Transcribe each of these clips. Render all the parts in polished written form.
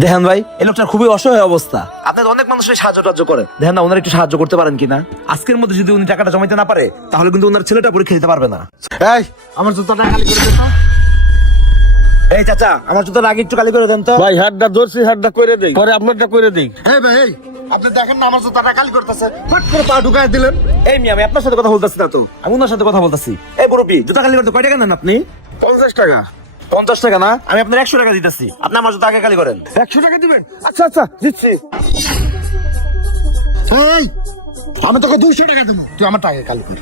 দেখেন ভাই, এই লোকটার খুবই অসহায় অবস্থা। আপনাদের অনেক মানুষের সাহায্য টাহায্য করে, দেখেন না ওনার একটু সাহায্য করতে পারেন কিনা। আজকের মধ্যে যদি উনি টাকাটা জমাইতে না পারে, তাহলে কিন্তু ওনার ছেলেটা পরীক্ষা দিতে পারবে না। এই আমার জুতোটা খালি করে দে তো। এই চাচা, আমার জুতোটা আগে একটু কালি করে দেন তো। ভাই হাতটা ধরছি, হাতটা করে দেই, পরে আপনারটা করে দেই। এই ভাই এই আপনি দেখেন না আমার জুতোটা খালি করতেছে, ফট করে পা ঢুকায় দিলেন। এই মিয়া, আমি আপনার সাথে কথা বলতেছি না তো, আমি ওনার সাথে কথা বলতেছি। এই মুরব্বি, জুতা কালি করতে কয় টাকা নেন আপনি? 50 টাকা। 50 টাকা না, আমি আপনার 100 টাকা দিতেছি। আপনি আমার জুতা আগে কালি করেন। 100 টাকা দিবেন? আচ্ছা আচ্ছা দিচ্ছি। এই আমি তোকে 200 টাকা দেবো, তুই আমার টাকা খালি কর।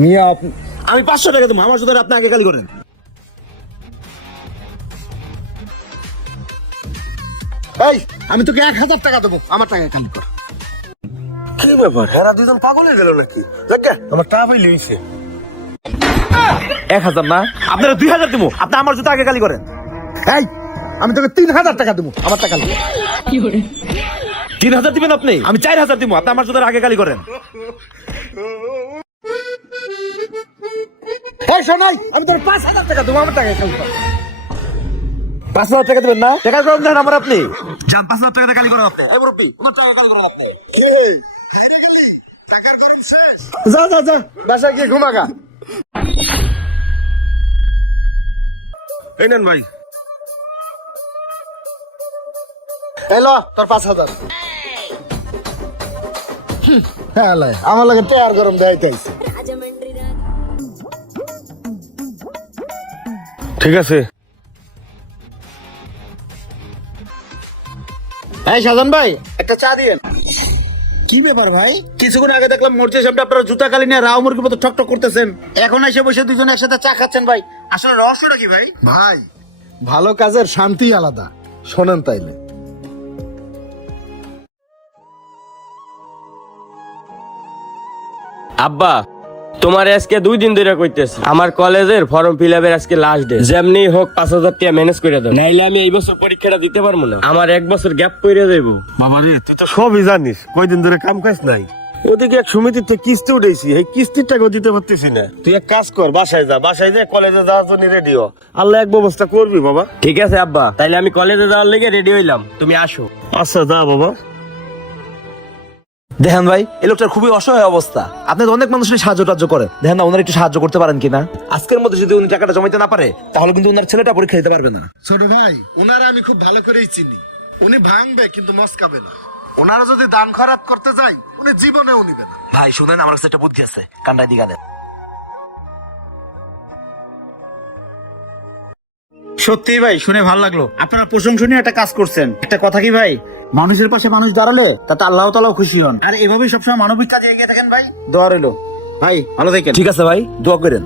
মিয়া, আমি 500 টাকা দেবো, আমার জুতা আপনি আগে কালি করেন। এই আমি তোকে 1000 টাকা দেবো, আমার টাকা খালি কর। কি ব্যাপার, হেরা দুজন পাগল হয়ে গেল নাকি? দেখে আমার টাকা পাইলে হইছে। 1000 না, আপনারা 2000 দেবো, আপনি আমার জুতা আগে কালি করেন। এই আমি তোকে 3000 টাকা দেবো, আমার টাকা খালি কর। 3000 দিবেন আপনি? আমি 4000 দিব, আপনি আমার জুতার আগে কালি করেন। এই শোনাই, আমি তোর 5000 টাকা দেবো, আমার টাকা খালি কর। 5000 টাকা দিবেন না? টাকা কম দেন আমার আপনি। যান, 5000 টাকা কালি করেন আপনি। এই মুরব্বি, আমার টাকা কালি করেন আপনি। যা যা যা, বাসায় গিয়ে ঘুমাগা। এই নেন ভাই, এই ল তোর 5000। হ্যাঁ লাই, আমার লাগে টেয়ার গরম দেখাইতে আইছে। ঠিক আছে। এই সাজান ভাই, একটা চা দিয়েন। কি ব্যাপার ভাই, কিছুক্ষণ আগে দেখলাম মসজিদের সামনে আপনারা জুতা কালি নিয়ে রাও মুরগির মতো ঠকঠক করতেছেন, এখন এসে বসে দুজন একসাথে চা খাচ্ছেন ভাই, আসলে রহস্যটা কি ভাই? ভাই ভালো কাজের শান্তি আলাদা, শোনেন তাইলে। আব্বা, তোমার আজকে 2 দিন ধরে কইতেছি আমার কলেজের ফর্ম ফিল আপের আজকে লাস্ট ডে। যেমনি হোক 5000 টাকা ম্যানেজ করে দাও, নাইলে আমি এই বছর পরীক্ষাটা দিতে পারবো না। আমার 1 বছর গ্যাপ পড়ে যাইবো। বাবা রে, তুই তো সবই জানিস, কয়দিন ধরে কাম কাজ নাই। ওদিকে এক সমিতিতে কিস্তি উঠেছি, এই কিস্তির টাকাও দিতে পারতেছি না। তুই এক কাজ কর, বাসায় যা, বাসায় যা কলেজে যাওয়ার জন্য রেডি হ। আল্লাহ এক ব্যবস্থা করবি বাবা। ঠিক আছে আব্বা, তাইলে আমি কলেজে যাওয়ার লেগে রেডি হইলাম, তুমি আসো। আচ্ছা যা বাবা। দেখেন ভাই, এই লোকটার খুবই অসহায় অবস্থা। আপনাদের অনেক মানুষের সাহায্য টাহায্য করে, দেখেন না ওনার একটু সাহায্য করতে পারেন কিনা। আজকের মধ্যে যদি উনি টাকাটা জমাইতে না পারে, তাহলে কিন্তু ওনার ছেলেটা পরীক্ষা দিতে পারবে না। ছোট ভাই, ওনারা আমি খুব ভালো করেই চিনি, উনি ভাঙবে কিন্তু মস্কাবে না। ওনারা যদি দান খরাত করতে যাই, উনি জীবনেও নিবে না। ভাই শুনেন, আমার কাছে একটা বুদ্ধি আছে, কান্ডায় দিঘা দেন। সত্যি ভাই, শুনে ভালো লাগলো। আপনারা প্রশংসনীয় একটা কাজ করছেন। একটা কথা কি ভাই, মানুষের পাশে মানুষ দাঁড়ালে তাতে আল্লাহ তাআলাও খুশি হন। আর এভাবেই সবসময় মানবিক কাজে এগিয়ে থাকেন ভাই। দোয়া রইলো ভাই, ভালো থাকেন। ঠিক আছে ভাই, দোয়া করেন।